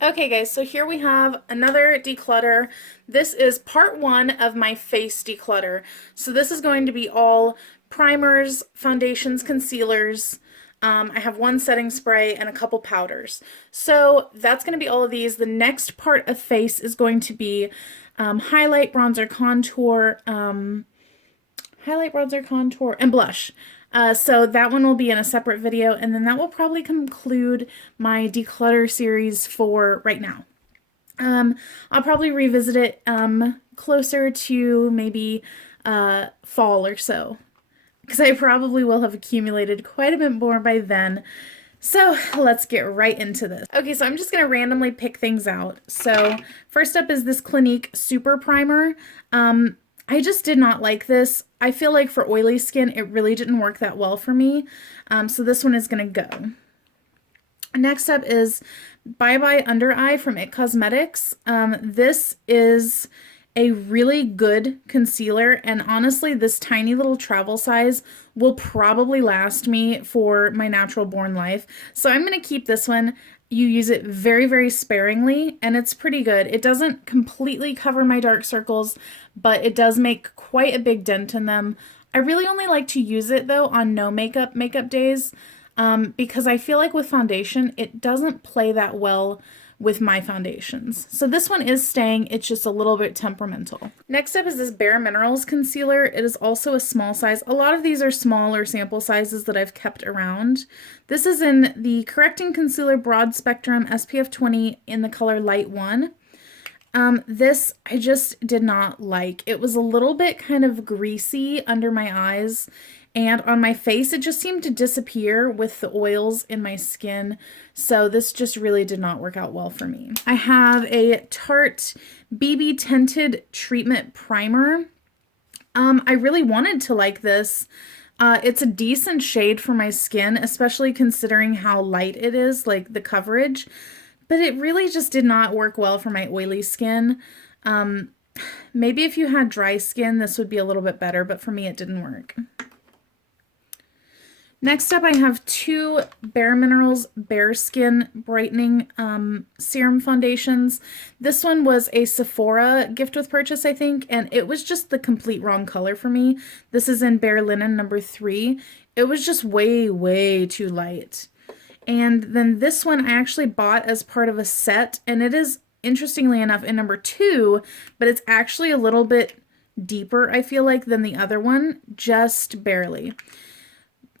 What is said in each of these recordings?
Okay guys, so here we have another declutter. This is part one of my face declutter. So this is going to be all primers, foundations, concealers. I have one setting spray and a couple powders. So that's going to be all of these. The next part of face is going to be highlight, bronzer, contour, and blush. So that one will be in a separate video, and then that will probably conclude my declutter series for right now. I'll probably revisit it closer to maybe fall or so, because I probably will have accumulated quite a bit more by then. So let's get right into this. Okay, so I'm just going to randomly pick things out. So first up is this Clinique Super Primer. I just did not like this. I feel like for oily skin, it really didn't work that well for me. So this one is going to go. Next up is Bye Bye Under Eye from IT Cosmetics. This is a really good concealer, and honestly, this tiny little travel size will probably last me for my natural born life. So I'm going to keep this one. You use it very, very sparingly, and it's pretty good. It doesn't completely cover my dark circles, but it does make quite a big dent in them. I really only like to use it, though, on no makeup days, because I feel like with foundation, it doesn't play that well with my foundations. So this one is staying, it's just a little bit temperamental. Next up is this Bare Minerals concealer. It is also a small size. A lot of these are smaller sample sizes that I've kept around. This is in the Correcting Concealer Broad Spectrum SPF 20 in the color Light 1. This I just did not like. It was a little bit kind of greasy under my eyes, and on my face it just seemed to disappear with the oils in my skin. So this just really did not work out well for me. I have a Tarte BB Tinted Treatment Primer. I really wanted to like this. It's a decent shade for my skin, especially considering how light it is, like the coverage. But it really just did not work well for my oily skin. Maybe if you had dry skin, this would be a little bit better, but for me it didn't work. Next up, I have two Bare Minerals Bare Skin Brightening Serum Foundations. This one was a Sephora gift with purchase, I think, and it was just the complete wrong color for me. This is in Bare Linen number 3. It was just way, way too light. And then this one I actually bought as part of a set, and it is, interestingly enough, in number 2, but it's actually a little bit deeper, I feel like, than the other one, just barely.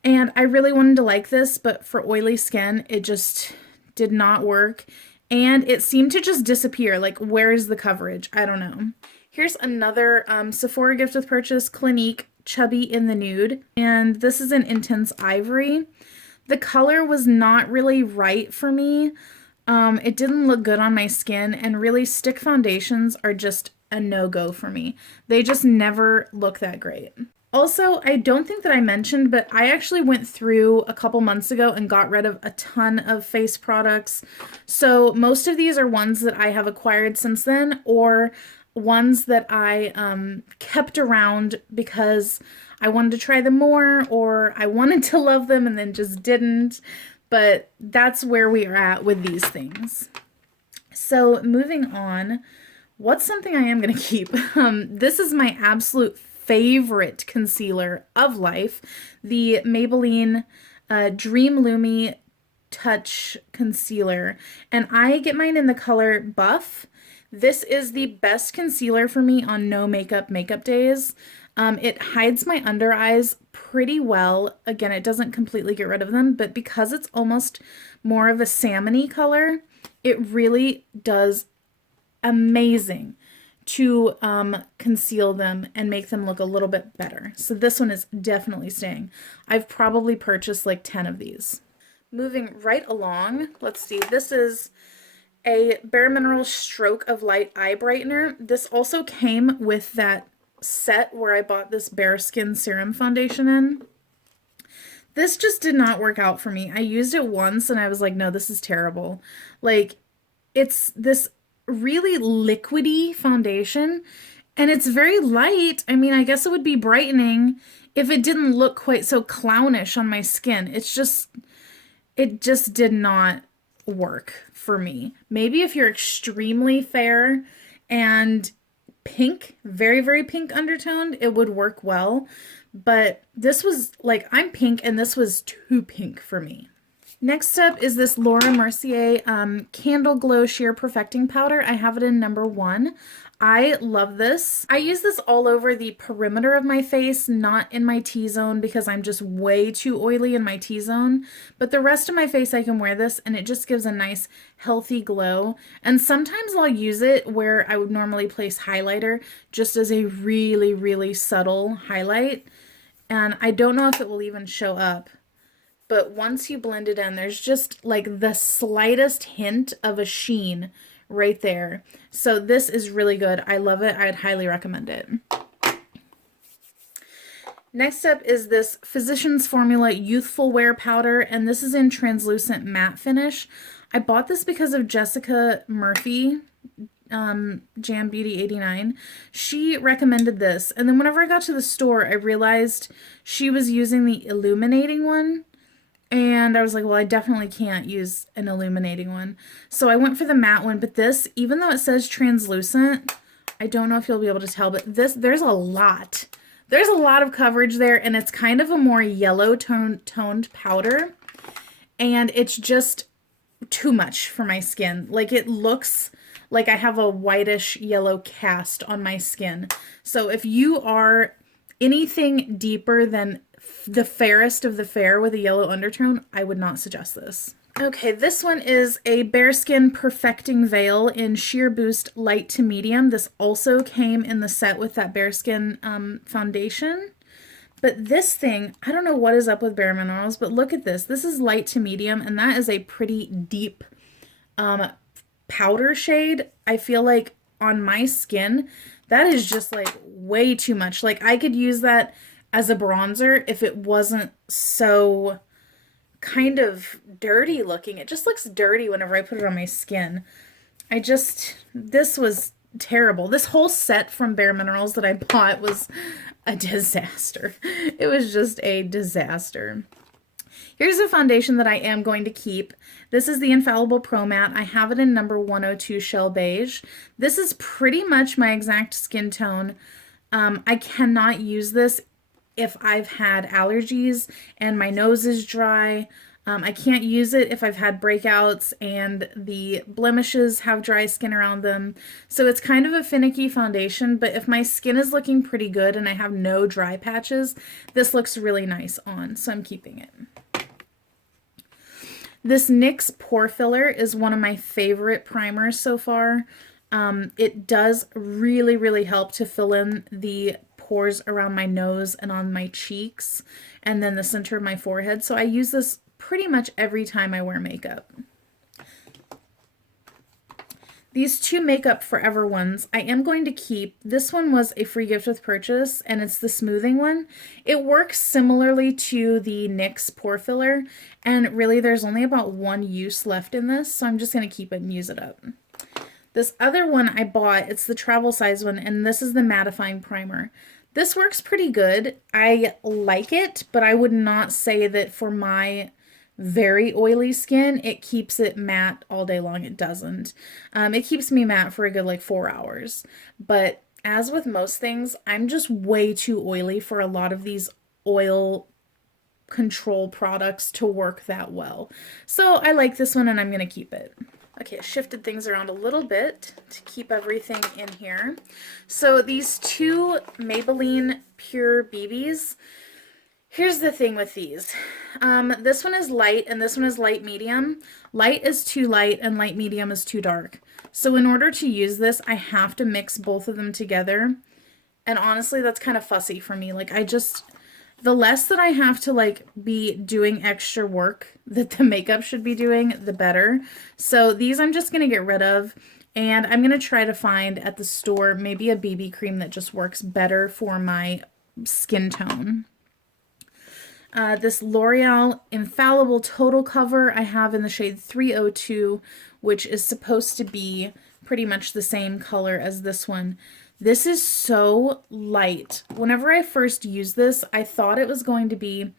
And I really wanted to like this, but for oily skin, it just did not work. And it seemed to just disappear. Like, where's the coverage? I don't know. Here's another Sephora gift with purchase, Clinique Chubby in the Nude. And this is an Intense Ivory. The color was not really right for me. It didn't look good on my skin, and really stick foundations are just a no-go for me. They just never look that great. Also, I don't think that I mentioned, but I actually went through a couple months ago and got rid of a ton of face products. So most of these are ones that I have acquired since then, or ones that I kept around because I wanted to try them more, or I wanted to love them and then just didn't. But that's where we are at with these things. So moving on, what's something I am going to keep? This is my absolute favorite concealer of life, the Maybelline Dream Lumi Touch Concealer. And I get mine in the color Buff. This is the best concealer for me on no makeup days. It hides my under eyes pretty well. Again, it doesn't completely get rid of them, but because it's almost more of a salmon-y color, it really does amazing to conceal them and make them look a little bit better. So this one is definitely staying. I've probably purchased like 10 of these. Moving right along, let's see, this is a Bare Minerals Stroke of Light Eye Brightener. This also came with that set where I bought this Bare Skin Serum Foundation in. This just did not work out for me. I used it once and I was like, no, this is terrible. Like, it's this really liquidy foundation, and it's very light. I mean, I guess it would be brightening if it didn't look quite so clownish on my skin. It just did not work for me. Maybe if you're extremely fair and pink, very, very pink undertoned, it would work well. But this was like, I'm pink and this was too pink for me. Next up is this Laura Mercier Candle Glow Sheer Perfecting Powder. I have it in number 1. I love this. I use this all over the perimeter of my face, not in my T-zone because I'm just way too oily in my T-zone. But the rest of my face I can wear this and it just gives a nice healthy glow. And sometimes I'll use it where I would normally place highlighter just as a really, really subtle highlight. And I don't know if it will even show up. But once you blend it in, there's just like the slightest hint of a sheen right there. So this is really good. I love it. I'd highly recommend it. Next up is this Physicians Formula Youthful Wear Powder, and this is in translucent matte finish. I bought this because of Jessica Murphy, Jam Beauty 89. She recommended this, and then whenever I got to the store, I realized she was using the illuminating one. And I was like, well, I definitely can't use an illuminating one. So I went for the matte one, but this, even though it says translucent, I don't know if you'll be able to tell, but this, there's a lot. There's a lot of coverage there, and it's kind of a more yellow toned powder. And it's just too much for my skin. Like, it looks like I have a whitish yellow cast on my skin. So if you are anything deeper than the fairest of the fair with a yellow undertone, I would not suggest this. Okay, this one is a Bare Skin Perfecting Veil in Sheer Boost Light to Medium. This also came in the set with that Bare Skin foundation. But this thing, I don't know what is up with Bare Minerals, but look at this. This is light to medium, and that is a pretty deep powder shade. I feel like on my skin, that is just like way too much. Like, I could use that as a bronzer if it wasn't so kind of dirty looking. It just looks dirty whenever I put it on my skin. This was terrible. This whole set from Bare Minerals that I bought was a disaster. It was just a disaster. Here's a foundation that I am going to keep. This is the Infallible Pro Matte. I have it in number 102 Shell Beige. This is pretty much my exact skin tone. I cannot use this if I've had allergies and my nose is dry. I can't use it if I've had breakouts and the blemishes have dry skin around them. So it's kind of a finicky foundation, but if my skin is looking pretty good and I have no dry patches, this looks really nice on, so I'm keeping it. This NYX Pore Filler is one of my favorite primers so far. It does really, really help to fill in the pores around my nose and on my cheeks and then the center of my forehead. So I use this pretty much every time I wear makeup. These two Makeup Forever ones I am going to keep. This one was a free gift with purchase, and it's the smoothing one. It works similarly to the NYX Pore Filler, and really there's only about one use left in this, so I'm just going to keep it and use it up. This other one I bought, it's the travel size one, and this is the mattifying primer. This works pretty good. I like it, but I would not say that for my very oily skin, it keeps it matte all day long. It doesn't. It keeps me matte for a good like 4 hours. But as with most things, I'm just way too oily for a lot of these oil control products to work that well. So I like this one and I'm going to keep it. Okay, I shifted things around a little bit to keep everything in here. So these two Maybelline Pure BBs, here's the thing with these. This one is light and this one is light medium. Light is too light and light medium is too dark. So in order to use this, I have to mix both of them together. And honestly, that's kind of fussy for me. Like, the less that I have to like be doing extra work that the makeup should be doing, the better. So these I'm just going to get rid of, and I'm going to try to find at the store maybe a BB cream that just works better for my skin tone. This L'Oreal Infallible Total Cover I have in the shade 302, which is supposed to be pretty much the same color as this one. This is so light. Whenever I first used this, I thought it was going to be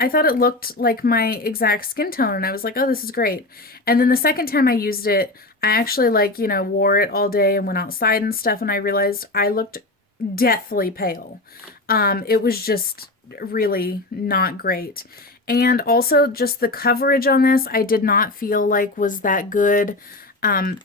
I thought it looked like my exact skin tone, and I was like, oh, this is great. And then the second time I used it, I actually like, you know, wore it all day and went outside and stuff, and I realized I looked deathly pale. It was just really not great. And also just the coverage on this, I did not feel like was that good. Um,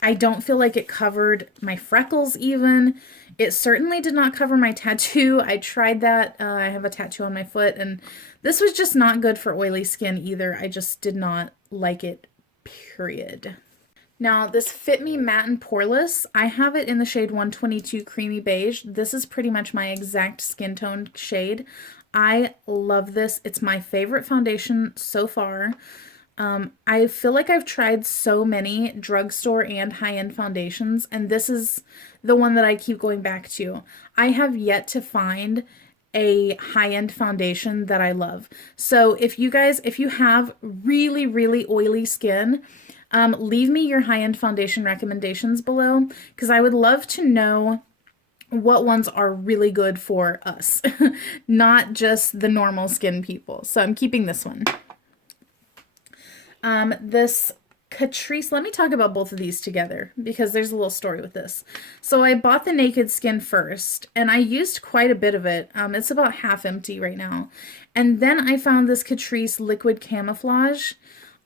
I don't feel like it covered my freckles even. It certainly did not cover my tattoo. I tried that. I have a tattoo on my foot, and this was just not good for oily skin either. I just did not like it, period. Now, this Fit Me Matte and Poreless, I have it in the shade 122 Creamy Beige. This is pretty much my exact skin tone shade. I love this. It's my favorite foundation so far. I feel like I've tried so many drugstore and high-end foundations, and this is the one that I keep going back to. I have yet to find a high-end foundation that I love. So if you have really, really oily skin, leave me your high-end foundation recommendations below, because I would love to know what ones are really good for us, not just the normal skin people. So I'm keeping this one. This Catrice, let me talk about both of these together because there's a little story with this. So I bought the Naked Skin first, and I used quite a bit of it. It's about half empty right now. And then I found this Catrice Liquid Camouflage.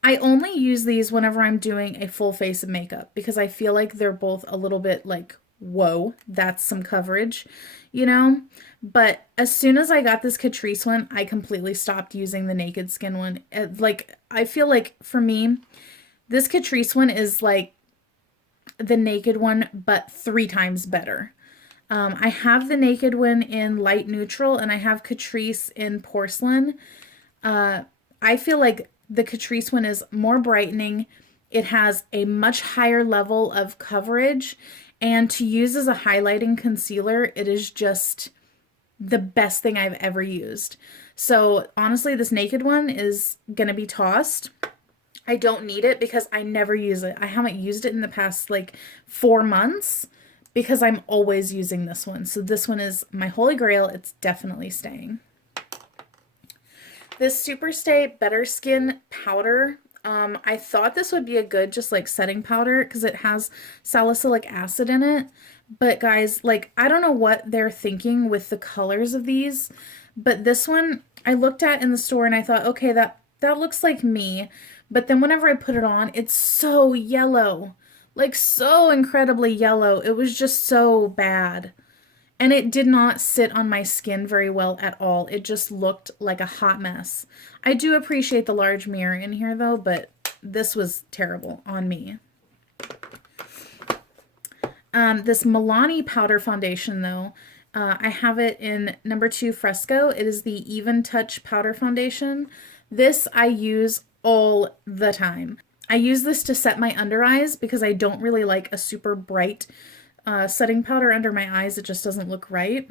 I only use these whenever I'm doing a full face of makeup because I feel like they're both a little bit like, whoa, that's some coverage, you know? But as soon as I got this Catrice one, I completely stopped using the Naked Skin one. Like, I feel like for me, this Catrice one is like the Naked one, but 3 times better. I have the Naked one in light neutral, and I have Catrice in porcelain. I feel like the Catrice one is more brightening. It has a much higher level of coverage, and to use as a highlighting concealer, it is just the best thing I've ever used. So honestly, this Naked one is gonna be tossed. I don't need it because I never use it. I haven't used it in the past like 4 months because I'm always using this one. So this one is my holy grail. It's definitely staying. This Superstay Better Skin powder, I thought this would be a good just like setting powder because it has salicylic acid in it. But guys, like, I don't know what they're thinking with the colors of these, but this one I looked at in the store and I thought, okay, that looks like me. But then whenever I put it on, it's so yellow, like so incredibly yellow. It was just so bad. And it did not sit on my skin very well at all. It just looked like a hot mess. I do appreciate the large mirror in here though, but this was terrible on me. This Milani powder foundation though, I have it in number 2 Fresco. It is the Even Touch powder foundation. This I use all the time. I use this to set my under eyes because I don't really like a super bright setting powder under my eyes. It just doesn't look right.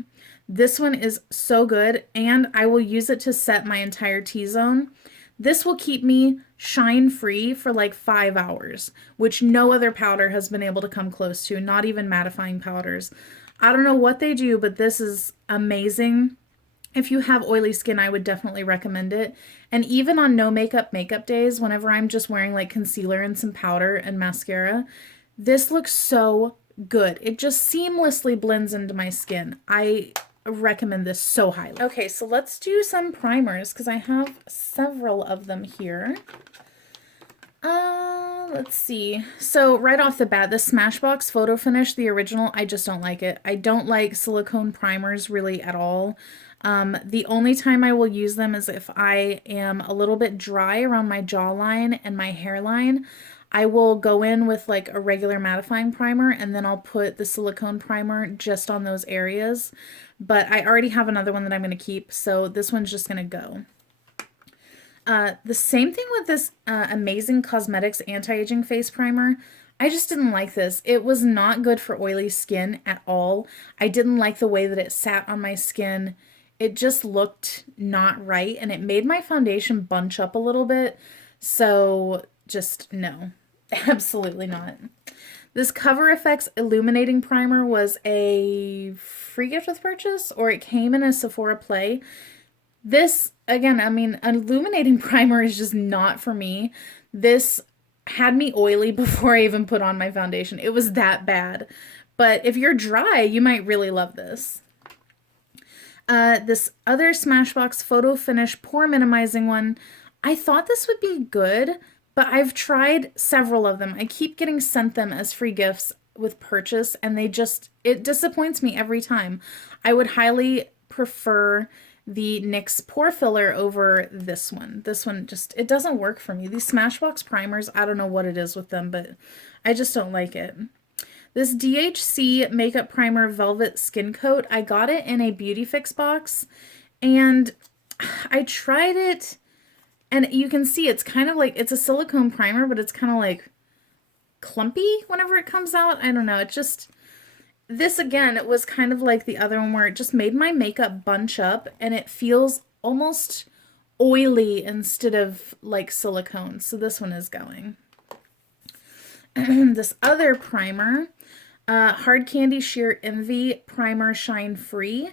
This one is so good, and I will use it to set my entire T-zone. This will keep me shine free for like 5 hours, which no other powder has been able to come close to, not even mattifying powders. I don't know what they do, but this is amazing. If you have oily skin, I would definitely recommend it. And even on no makeup days, whenever I'm just wearing like concealer and some powder and mascara, this looks so good. It just seamlessly blends into my skin. I recommend this so highly. Okay, so let's do some primers because I have several of them here. Let's see. So right off the bat, the Smashbox Photo Finish, the original, I just don't like it. I don't like silicone primers really at all. The only time I will use them is if I am a little bit dry around my jawline and my hairline. I will go in with like a regular mattifying primer and then I'll put the silicone primer just on those areas. But I already have another one that I'm going to keep, so this one's just going to go. The same thing with this Amazing Cosmetics Anti-Aging Face Primer. I just didn't like this. It was not good for oily skin at all. I didn't like the way that it sat on my skin. It just looked not right, and it made my foundation bunch up a little bit. So just no, absolutely not. This Cover FX Illuminating Primer was a free gift with purchase, or it came in a Sephora Play. This, again, I mean, illuminating primer is just not for me. This had me oily before I even put on my foundation. It was that bad. But if you're dry, you might really love this. This other Smashbox Photo Finish Pore Minimizing one, I thought this would be good, but I've tried several of them. I keep getting sent them as free gifts with purchase, and it disappoints me every time. I would highly prefer the NYX Pore Filler over this one. This one just, it doesn't work for me. These Smashbox primers, I don't know what it is with them, but I just don't like it. This DHC Makeup Primer Velvet Skin Coat, I got it in a Beauty Fix box, and I tried it, and you can see it's kind of like, it's a silicone primer, but it's kind of like clumpy whenever it comes out. I don't know, it just, this again, it was kind of like the other one where it just made my makeup bunch up, and it feels almost oily instead of like silicone, so this one is going. This other primer, Hard Candy Sheer Envy Primer Shine Free.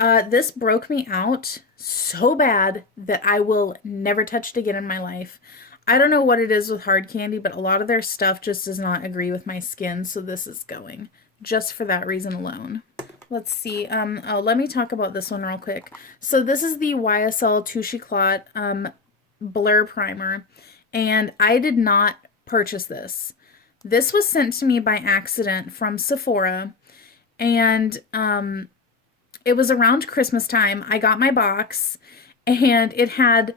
This broke me out so bad that I will never touch it again in my life. I don't know what it is with Hard Candy, but a lot of their stuff just does not agree with my skin, so this is going, just for that reason alone. Let's see. Let me talk about this one real quick. So this is the YSL Touche Éclat Blur Primer, and I did not purchase this. This was sent to me by accident from Sephora, and it was around Christmas time. I got my box, and it had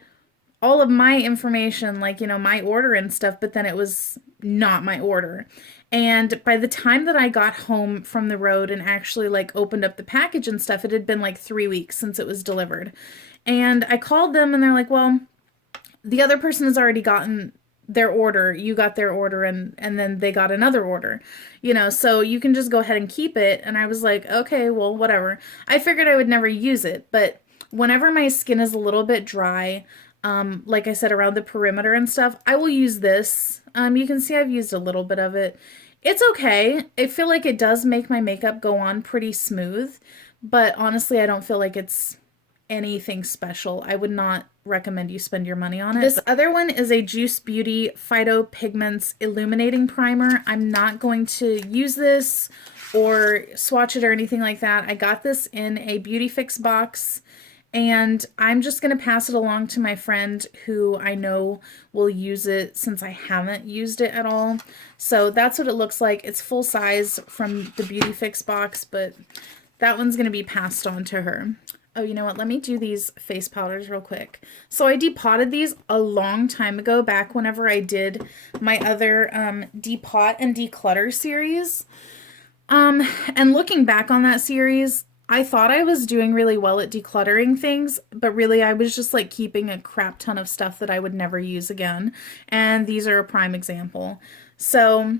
all of my information, like, you know, my order and stuff, but then it was not my order. And by the time that I got home from the road and actually like opened up the package and stuff, it had been like 3 weeks since it was delivered. And I called them, and they're like, well, the other person has already gotten their order, you got their order, and then they got another order, you know, so you can just go ahead and keep it. And I was like, okay, well, whatever. I figured I would never use it, but whenever my skin is a little bit dry, like I said, around the perimeter and stuff, I will use this. You can see I've used a little bit of it. It's okay. I feel like it does make my makeup go on pretty smooth, but honestly, I don't feel like it's anything special. I would not recommend you spend your money on it. This other one is a Juice Beauty Phyto Pigments Illuminating Primer. I'm not going to use this or swatch it or anything like that. I got this in a Beauty Fix box, and I'm just going to pass it along to my friend who I know will use it since I haven't used it at all. So that's what it looks like. It's full size from the Beauty Fix box, but that one's going to be passed on to her. Oh, you know what? Let me do these face powders real quick. So I depotted these a long time ago, back whenever I did my other Depot and Declutter series. And looking back on that series, I thought I was doing really well at decluttering things, but really I was just like keeping a crap ton of stuff that I would never use again. And these are a prime example. So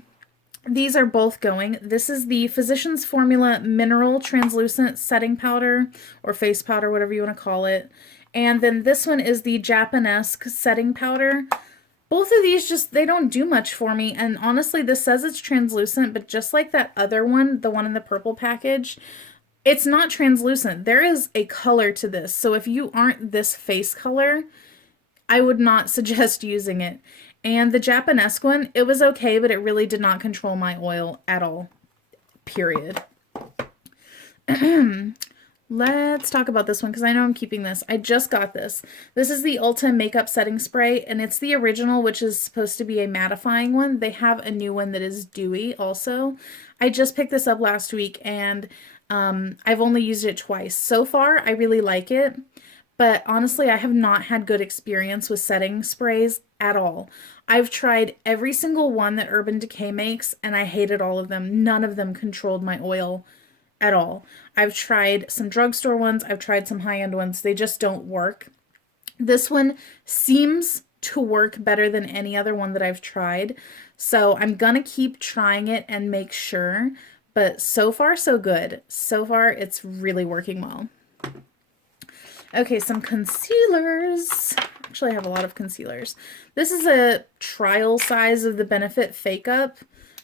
these are both going. This is the Physicians Formula Mineral Translucent Setting Powder, or face powder, whatever you want to call it. And then this one is the Japanesque Setting Powder. Both of these just, they don't do much for me. And honestly, this says it's translucent, but just like that other one, the one in the purple package, it's not translucent. There is a color to this. So if you aren't this face color, I would not suggest using it. And the Japanesque one, it was okay, but it really did not control my oil at all. Period. Let's talk about this one, because I know I'm keeping this. I just got this. This is the Ulta Makeup Setting Spray, and it's the original, which is supposed to be a mattifying one. They have a new one that is dewy also. I just picked this up last week, and I've only used it twice. So far, I really like it. But honestly, I have not had good experience with setting sprays at all. I've tried every single one that Urban Decay makes, and I hated all of them. None of them controlled my oil at all. I've tried some drugstore ones. I've tried some high-end ones. They just don't work. This one seems to work better than any other one that I've tried. So I'm gonna keep trying it and make sure. But so far, so good. So far, it's really working well. Okay, some concealers. Actually, I have a lot of concealers. This is a trial size of the Benefit Fake Up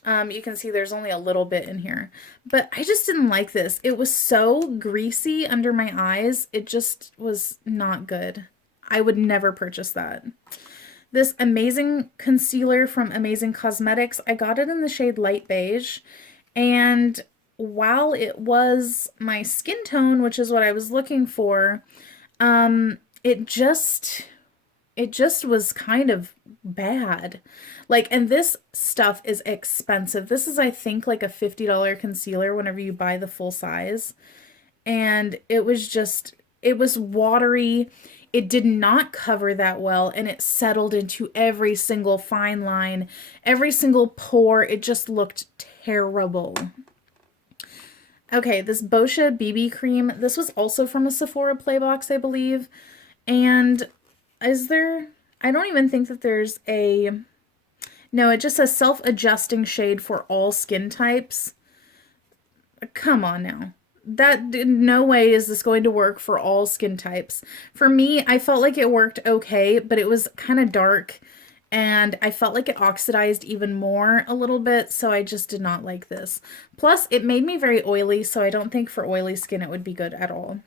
You can see there's only a little bit in here, but I just didn't like this. It was so greasy under my eyes. It just was not good. I would never purchase that. This amazing concealer from Amazing Cosmetics, I got it in the shade light beige, and while it was my skin tone, which is what I was looking for, it just was kind of bad. Like, and this stuff is expensive. This is, I think, like a $50 concealer whenever you buy the full size. And it was just, it was watery. It did not cover that well, and it settled into every single fine line, every single pore. It just looked terrible. Okay, this Boscia BB cream. This was also from a Sephora Playbox, I believe. And is there, I don't even think that there's a, no, it just says self-adjusting shade for all skin types. Come on now. That, no way is this going to work for all skin types. For me, I felt like it worked okay, but it was kind of dark, and I felt like it oxidized even more a little bit, so I just did not like this. Plus, it made me very oily, so I don't think for oily skin it would be good at all.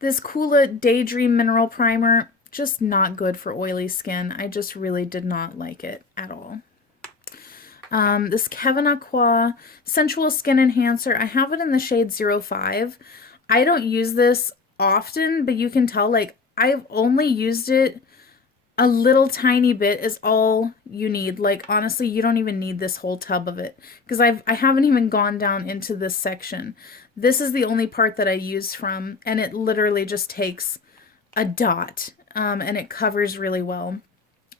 This Coola Daydream Mineral Primer, just not good for oily skin. I just really did not like it at all. This Kevin Aqua Sensual Skin Enhancer, I have it in the shade 05. I don't use this often, but you can tell, like, I've only used it a little tiny bit is all you need. Like, honestly, you don't even need this whole tub of it, because I haven't even gone down into this section. This is the only part that I use from, and it literally just takes a dot, and it covers really well.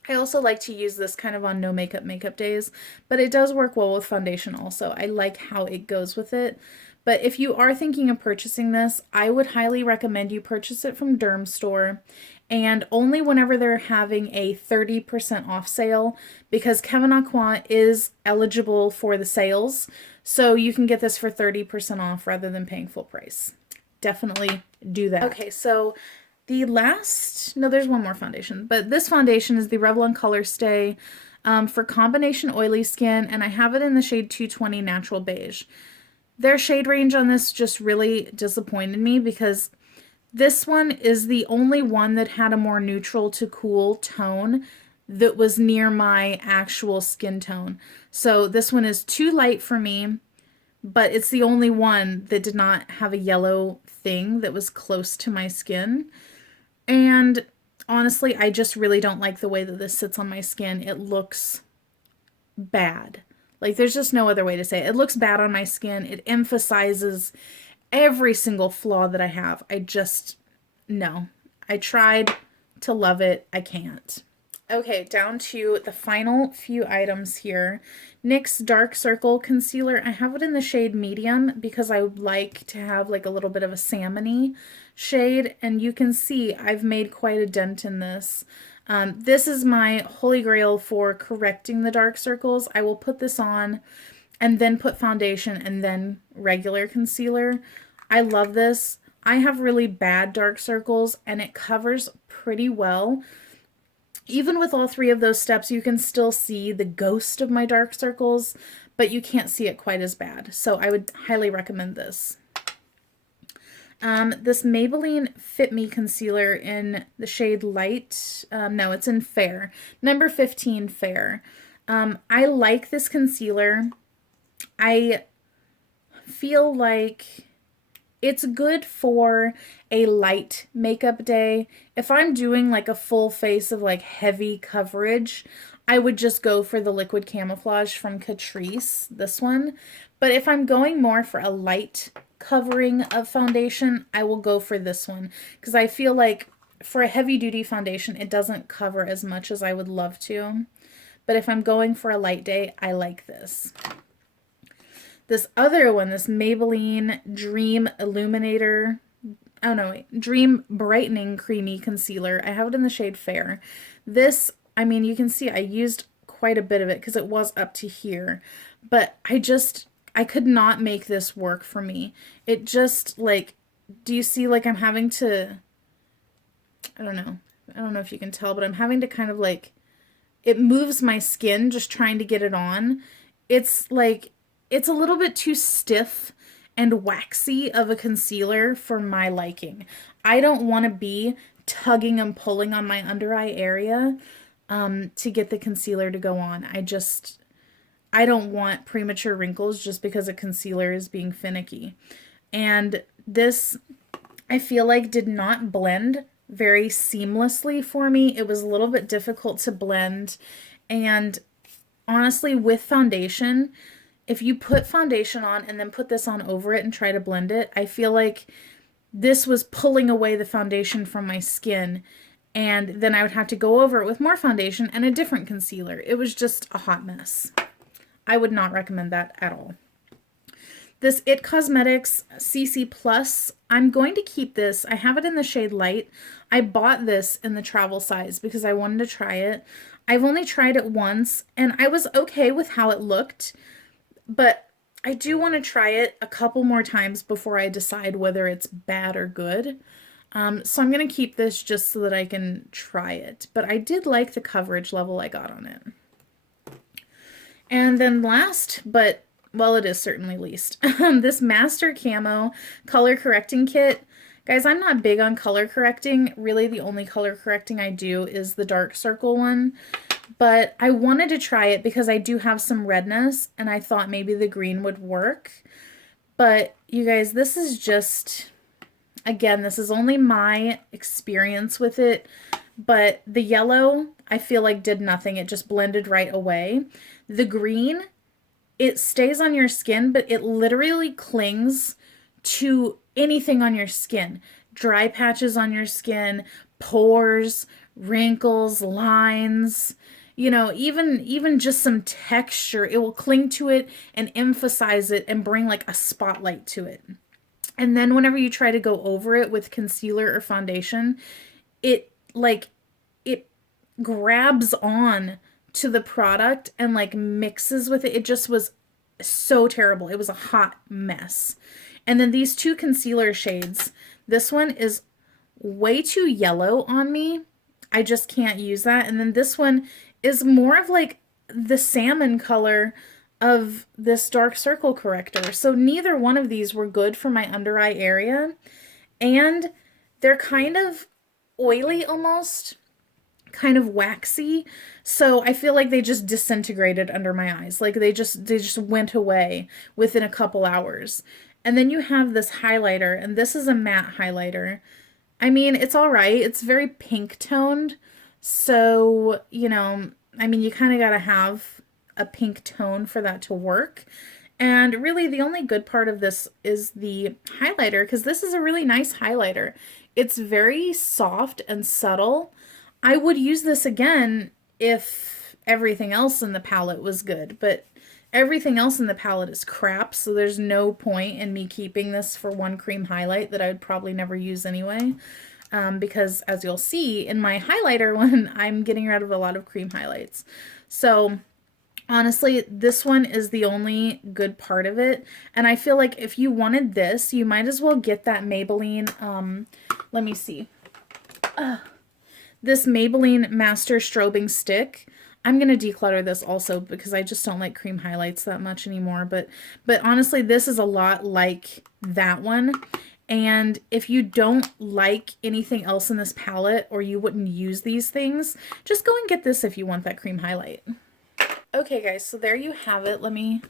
I also like to use this kind of on no makeup days, but it does work well with foundation also. I like how it goes with it. But if you are thinking of purchasing this, I would highly recommend you purchase it from Derm Store, and only whenever they're having a 30% off sale, because Kevin Aqua is eligible for the sales, so you can get this for 30% off rather than paying full price. Definitely do that. Okay, so the last, no, there's one more foundation, but this foundation is the Revlon Color Stay for combination oily skin, and I have it in the shade 220 Natural Beige. Their shade range on this just really disappointed me, because this one is the only one that had a more neutral to cool tone that was near my actual skin tone. So this one is too light for me, but it's the only one that did not have a yellow thing that was close to my skin. And honestly, I just really don't like the way that this sits on my skin. It looks bad. Like, there's just no other way to say it. It looks bad on my skin. It emphasizes every single flaw that I have. I just, no. I tried to love it. I can't. Okay, down to the final few items here. NYX Dark Circle Concealer. I have it in the shade medium because I would like to have like a little bit of a salmon-y shade, and you can see I've made quite a dent in this. This is my holy grail for correcting the dark circles. I will put this on and then put foundation and then regular concealer. I love this. I have really bad dark circles, and it covers pretty well. Even with all three of those steps, you can still see the ghost of my dark circles, but you can't see it quite as bad. So I would highly recommend this. This Maybelline Fit Me concealer in the shade light. No, it's in fair. Number 15 fair. I like this concealer. I feel like it's good for a light makeup day. If I'm doing like a full face of like heavy coverage, I would just go for the Liquid Camouflage from Catrice, this one. But if I'm going more for a light covering of foundation, I will go for this one, because I feel like for a heavy duty foundation, it doesn't cover as much as I would love to. But if I'm going for a light day, I like this. This other one, this Maybelline Dream Illuminator, oh no, wait, Dream Brightening Creamy Concealer. I have it in the shade Fair. This, I mean, you can see I used quite a bit of it because it was up to here, but I could not make this work for me. It just, like, do you see, like, I'm having to, I don't know if you can tell, but I'm having to kind of, like, it moves my skin just trying to get it on, It's like, it's a little bit too stiff and waxy of a concealer for my liking. I don't want to be tugging and pulling on my under eye area to get the concealer to go on. I don't want premature wrinkles just because a concealer is being finicky. And this, I feel like, did not blend very seamlessly for me. It was a little bit difficult to blend. And honestly, with foundation, if you put foundation on and then put this on over it and try to blend it, I feel like this was pulling away the foundation from my skin. And then I would have to go over it with more foundation and a different concealer. It was just a hot mess. I would not recommend that at all. This IT Cosmetics CC Plus, I'm going to keep this. I have it in the shade Light. I bought this in the travel size because I wanted to try it. I've only tried it once, and I was okay with how it looked, but I do want to try it a couple more times before I decide whether it's bad or good. So I'm going to keep this just so that I can try it. But I did like the coverage level I got on it. And then last, but well, it is certainly least, this Master Camo color correcting kit. Guys, I'm not big on color correcting. Really, the only color correcting I do is the dark circle one. But I wanted to try it because I do have some redness, and I thought maybe the green would work. But you guys, this is just, again, this is only my experience with it. But the yellow, I feel like did nothing. It just blended right away. The green, it stays on your skin, but it literally clings to anything on your skin. Dry patches on your skin, pores, wrinkles, lines, you know, even just some texture. It will cling to it and emphasize it and bring like a spotlight to it. And then whenever you try to go over it with concealer or foundation, it grabs on to the product and like mixes with it. It just was so terrible. It was a hot mess. And then these two concealer shades, this one is way too yellow on me. I just can't use that. And then this one is more of like the salmon color of this dark circle corrector. So neither one of these were good for my under eye area. And they're kind of oily almost, kind of waxy. So I feel like they just disintegrated under my eyes. Like they just went away within a couple hours. And then you have this highlighter, and this is a matte highlighter. I mean, it's all right. It's very pink toned. So, you know, I mean, you kind of got to have a pink tone for that to work. And really the only good part of this is the highlighter, because this is a really nice highlighter. It's very soft and subtle. I would use this again if everything else in the palette was good, but everything else in the palette is crap, so there's no point in me keeping this for one cream highlight that I would probably never use anyway, because as you'll see in my highlighter one, I'm getting rid of a lot of cream highlights. So honestly, this one is the only good part of it, and I feel like if you wanted this, you might as well get that Maybelline, let me see, this Maybelline Master Strobing Stick. I'm going to declutter this also because I just don't like cream highlights that much anymore. But honestly, this is a lot like that one. And if you don't like anything else in this palette, or you wouldn't use these things, just go and get this if you want that cream highlight. Okay guys, so there you have it. Let me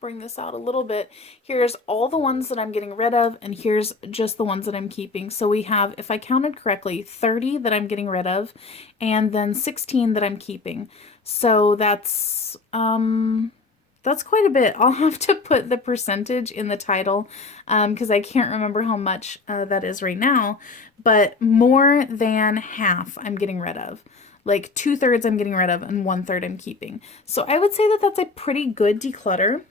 bring this out a little bit. Here's all the ones that I'm getting rid of, and here's just the ones that I'm keeping. So we have, if I counted correctly, 30 that I'm getting rid of, and then 16 that I'm keeping. So that's quite a bit. I'll have to put the percentage in the title because I can't remember how much that is right now, but more than half I'm getting rid of. Like 2/3 I'm getting rid of and 1/3 I'm keeping. So I would say that that's a pretty good declutter.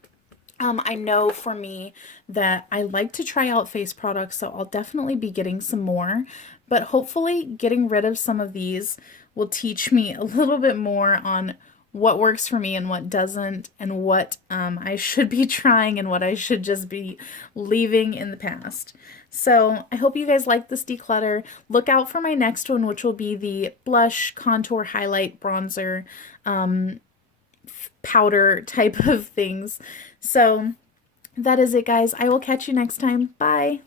I know for me that I like to try out face products, so I'll definitely be getting some more, but hopefully getting rid of some of these will teach me a little bit more on what works for me and what doesn't, and what I should be trying and what I should just be leaving in the past. So I hope you guys like this declutter. Look out for my next one, which will be the blush, contour, highlight, bronzer, powder type of things. So that is it, guys. I will catch you next time. Bye.